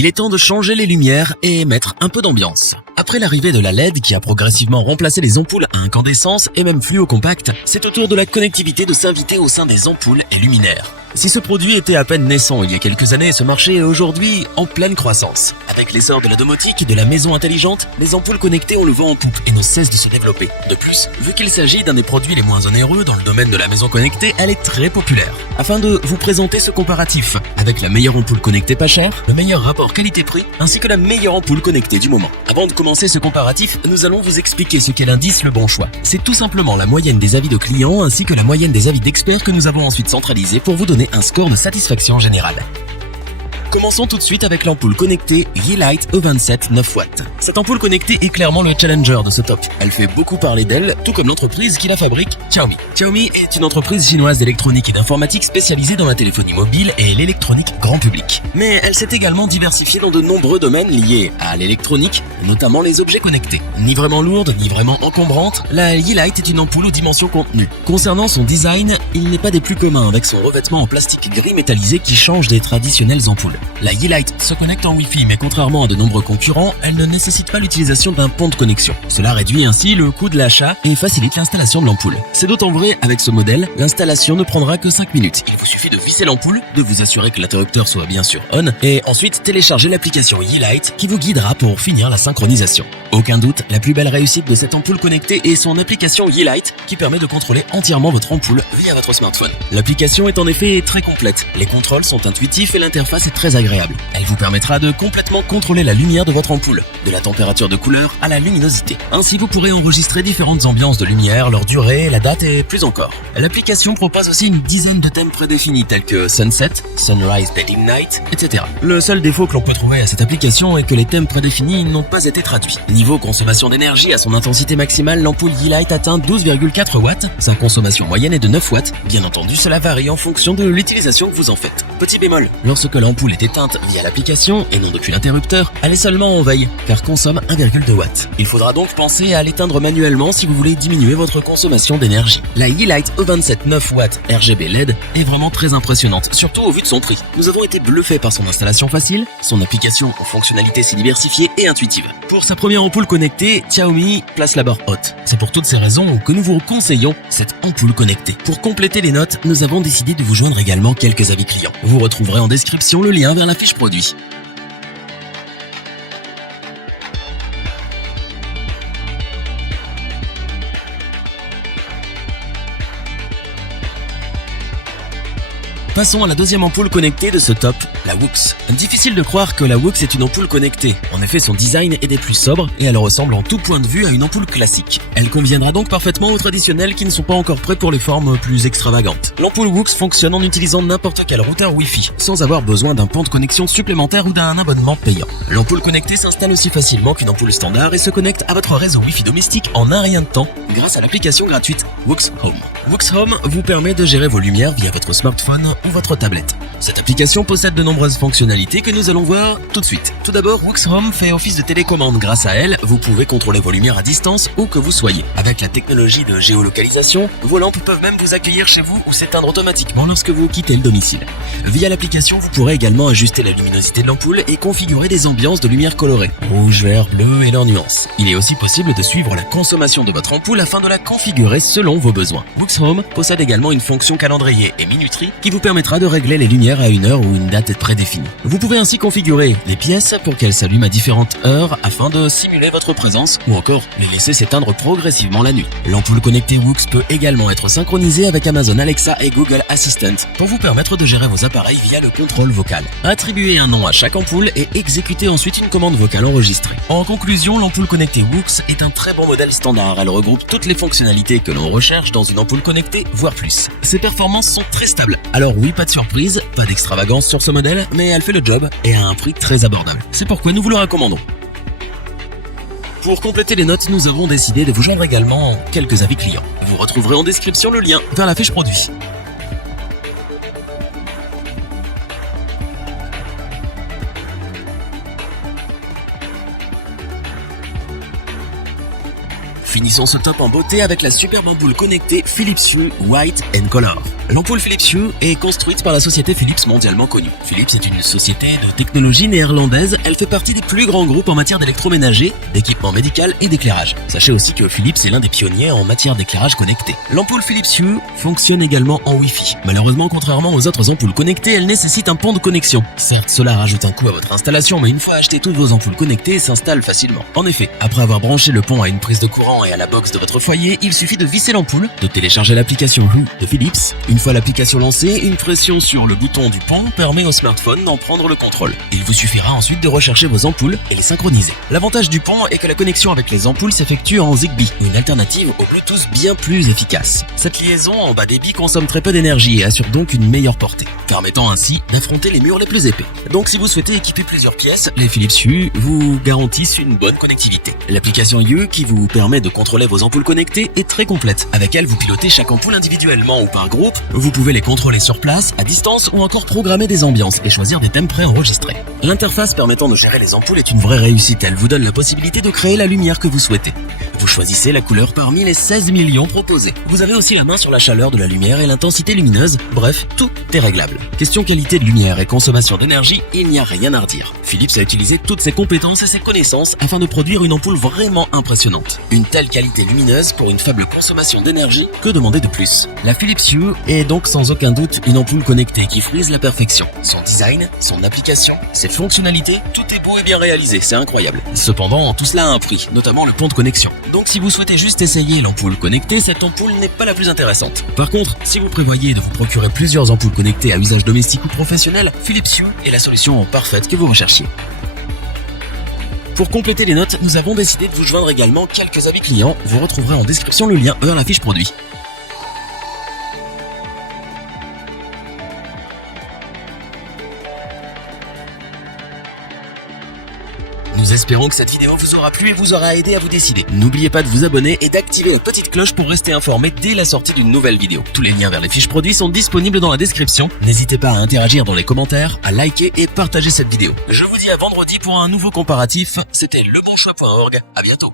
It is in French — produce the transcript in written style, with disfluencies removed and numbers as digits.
Il est temps de changer les lumières et mettre un peu d'ambiance. Après l'arrivée de la LED qui a progressivement remplacé les ampoules à incandescence et même fluo-compact, c'est au tour de la connectivité de s'inviter au sein des ampoules et luminaires. Si ce produit était à peine naissant il y a quelques années, ce marché est aujourd'hui en pleine croissance. Avec l'essor de la domotique et de la maison intelligente, les ampoules connectées ont le vent en poupe et ne cessent de se développer. De plus, vu qu'il s'agit d'un des produits les moins onéreux dans le domaine de la maison connectée, elle est très populaire. Afin de vous présenter ce comparatif, avec la meilleure ampoule connectée pas chère, le meilleur rapport qualité-prix, ainsi que la meilleure ampoule connectée du moment. Avant de commencer ce comparatif, nous allons vous expliquer ce qu'est l'indice Le Bon Choix. C'est tout simplement la moyenne des avis de clients ainsi que la moyenne des avis d'experts que nous avons ensuite centralisé pour vous donner un score de satisfaction générale. Commençons tout de suite avec l'ampoule connectée Yeelight E27 9W. Cette ampoule connectée est clairement le challenger de ce top. Elle fait beaucoup parler d'elle, tout comme l'entreprise qui la fabrique, Xiaomi. Xiaomi est une entreprise chinoise d'électronique et d'informatique spécialisée dans la téléphonie mobile et l'électronique grand public. Mais elle s'est également diversifiée dans de nombreux domaines liés à l'électronique, notamment les objets connectés. Ni vraiment lourde, ni vraiment encombrante, la Yeelight est une ampoule aux dimensions contenues. Concernant son design, il n'est pas des plus communs avec son revêtement en plastique gris métallisé qui change des traditionnelles ampoules. La Yeelight se connecte en Wi-Fi, mais contrairement à de nombreux concurrents, elle ne nécessite pas l'utilisation d'un pont de connexion. Cela réduit ainsi le coût de l'achat et facilite l'installation de l'ampoule. C'est d'autant vrai avec ce modèle, l'installation ne prendra que 5 minutes. Il vous suffit de visser l'ampoule, de vous assurer que l'interrupteur soit bien sûr on, et ensuite télécharger l'application Yeelight qui vous guidera pour finir la synchronisation. Aucun doute, la plus belle réussite de cette ampoule connectée est son application Yeelight qui permet de contrôler entièrement votre ampoule via votre smartphone. L'application est en effet très complète. Les contrôles sont intuitifs et l'interface est très agréable. Elle vous permettra de complètement contrôler la lumière de votre ampoule, de la température de couleur à la luminosité. Ainsi, vous pourrez enregistrer différentes ambiances de lumière, leur durée, la date et plus encore. L'application propose aussi une dizaine de thèmes prédéfinis tels que Sunset, Sunrise, Fading Night, etc. Le seul défaut que l'on peut trouver à cette application est que les thèmes prédéfinis n'ont pas été traduits. Niveau consommation d'énergie, à son intensité maximale, l'ampoule Yeelight atteint 12,4 watts. Sa consommation moyenne est de 9 watts. Bien entendu, cela varie en fonction de l'utilisation que vous en faites. Petit bémol, lorsque l'ampoule est éteinte via l'application et non depuis l'interrupteur, elle est seulement en veille car consomme 1,2 watts. Il faudra donc penser à l'éteindre manuellement si vous voulez diminuer votre consommation d'énergie. La Yeelight E27 9W RGB LED est vraiment très impressionnante, surtout au vu de son prix. Nous avons été bluffés par son installation facile, son application aux fonctionnalités si diversifiées et intuitives. Pour sa première ampoule connectée, Xiaomi place la barre haute. C'est pour toutes ces raisons que nous vous conseillons cette ampoule connectée. Pour compléter les notes, nous avons décidé de vous joindre également quelques avis clients. Vous retrouverez en description le lien vers la fiche produit. Passons à la deuxième ampoule connectée de ce top, la Wux. Difficile de croire que la Wux est une ampoule connectée. En effet, son design est des plus sobres et elle ressemble en tout point de vue à une ampoule classique. Elle conviendra donc parfaitement aux traditionnels qui ne sont pas encore prêts pour les formes plus extravagantes. L'ampoule Wux fonctionne en utilisant n'importe quel routeur Wi-Fi, sans avoir besoin d'un pont de connexion supplémentaire ou d'un abonnement payant. L'ampoule connectée s'installe aussi facilement qu'une ampoule standard et se connecte à votre réseau Wi-Fi domestique en un rien de temps grâce à l'application gratuite Wux Home. Wux Home vous permet de gérer vos lumières via votre smartphone ou votre tablette. Cette application possède de nombreuses fonctionnalités que nous allons voir tout de suite. Tout d'abord, Wux Home fait office de télécommande. Grâce à elle, vous pouvez contrôler vos lumières à distance où que vous soyez. Avec la technologie de géolocalisation, vos lampes peuvent même vous accueillir chez vous ou s'éteindre automatiquement lorsque vous quittez le domicile. Via l'application, vous pourrez également ajuster la luminosité de l'ampoule et configurer des ambiances de lumière colorées, rouge, vert, bleu et leurs nuances. Il est aussi possible de suivre la consommation de votre ampoule afin de la configurer selon vos besoins. Wux Home possède également une fonction calendrier et minuterie qui vous permettra de régler les lumières à une heure ou une date prédéfinie. Vous pouvez ainsi configurer les pièces pour qu'elles s'allument à différentes heures afin de simuler votre présence ou encore les laisser s'éteindre progressivement la nuit. L'ampoule connectée Wux peut également être synchronisée avec Amazon Alexa et Google Assistant pour vous permettre de gérer vos appareils via le contrôle vocal. Attribuez un nom à chaque ampoule et exécutez ensuite une commande vocale enregistrée. En conclusion, l'ampoule connectée Wux est un très bon modèle standard. Elle regroupe toutes les fonctionnalités que l'on recherche dans une ampoule connectée, voire plus. Ses performances sont très stables. Alors oui, pas de surprise, pas d'extravagance sur ce modèle, mais elle fait le job et à un prix très abordable. C'est pourquoi nous vous le recommandons. Pour compléter les notes, nous avons décidé de vous joindre également quelques avis clients. Vous retrouverez en description le lien vers la fiche produit. Finissons ce top en beauté avec la superbe ampoule connectée Philips Hue White & Color. L'ampoule Philips Hue est construite par la société Philips mondialement connue. Philips est une société de technologie néerlandaise, elle fait partie des plus grands groupes en matière d'électroménager, d'équipement médical et d'éclairage. Sachez aussi que Philips est l'un des pionniers en matière d'éclairage connecté. L'ampoule Philips Hue fonctionne également en Wi-Fi. Malheureusement, contrairement aux autres ampoules connectées, elle nécessite un pont de connexion. Certes, cela rajoute un coût à votre installation, mais une fois acheté, toutes vos ampoules connectées s'installent facilement. En effet, après avoir branché le pont à une prise de courant et à la box de votre foyer, il suffit de visser l'ampoule, de télécharger l'application Hue de Philips. Une fois l'application lancée, une pression sur le bouton du pont permet au smartphone d'en prendre le contrôle. Il vous suffira ensuite de rechercher vos ampoules et les synchroniser. L'avantage du pont est que la connexion avec les ampoules s'effectue en Zigbee, une alternative au Bluetooth bien plus efficace. Cette liaison en bas débit consomme très peu d'énergie et assure donc une meilleure portée, permettant ainsi d'affronter les murs les plus épais. Donc si vous souhaitez équiper plusieurs pièces, les Philips Hue vous garantissent une bonne connectivité. L'application Hue, qui vous permet de contrôler vos ampoules connectées, est très complète. Avec elle, vous pilotez chaque ampoule individuellement ou par groupe, vous pouvez les contrôler sur place, à distance ou encore programmer des ambiances et choisir des thèmes préenregistrés. L'interface permettant de gérer les ampoules est une vraie réussite, elle vous donne la possibilité de créer la lumière que vous souhaitez. Vous choisissez la couleur parmi les 16 millions proposés. Vous avez aussi la main sur la chaleur de la lumière et l'intensité lumineuse, bref, tout est réglable. Question qualité de lumière et consommation d'énergie, il n'y a rien à redire. Philips a utilisé toutes ses compétences et ses connaissances afin de produire une ampoule vraiment impressionnante. Une telle qualité lumineuse pour une faible consommation d'énergie, que demander de plus? La Philips Hue est donc sans aucun doute une ampoule connectée qui frise la perfection. Son design, son application, ses fonctionnalités, tout est beau et bien réalisé, c'est incroyable. Cependant, tout cela a un prix, notamment le pont de connexion. Donc si vous souhaitez juste essayer l'ampoule connectée, cette ampoule n'est pas la plus intéressante. Par contre, si vous prévoyez de vous procurer plusieurs ampoules connectées à usage domestique ou professionnel, Philips Hue est la solution parfaite que vous recherchiez. Pour compléter les notes, nous avons décidé de vous joindre également quelques avis clients. Vous retrouverez en description le lien vers la fiche produit. Nous espérons que cette vidéo vous aura plu et vous aura aidé à vous décider. N'oubliez pas de vous abonner et d'activer la petite cloche pour rester informé dès la sortie d'une nouvelle vidéo. Tous les liens vers les fiches produits sont disponibles dans la description. N'hésitez pas à interagir dans les commentaires, à liker et partager cette vidéo. Je vous dis à vendredi pour un nouveau comparatif. C'était lebonchoix.org. À bientôt.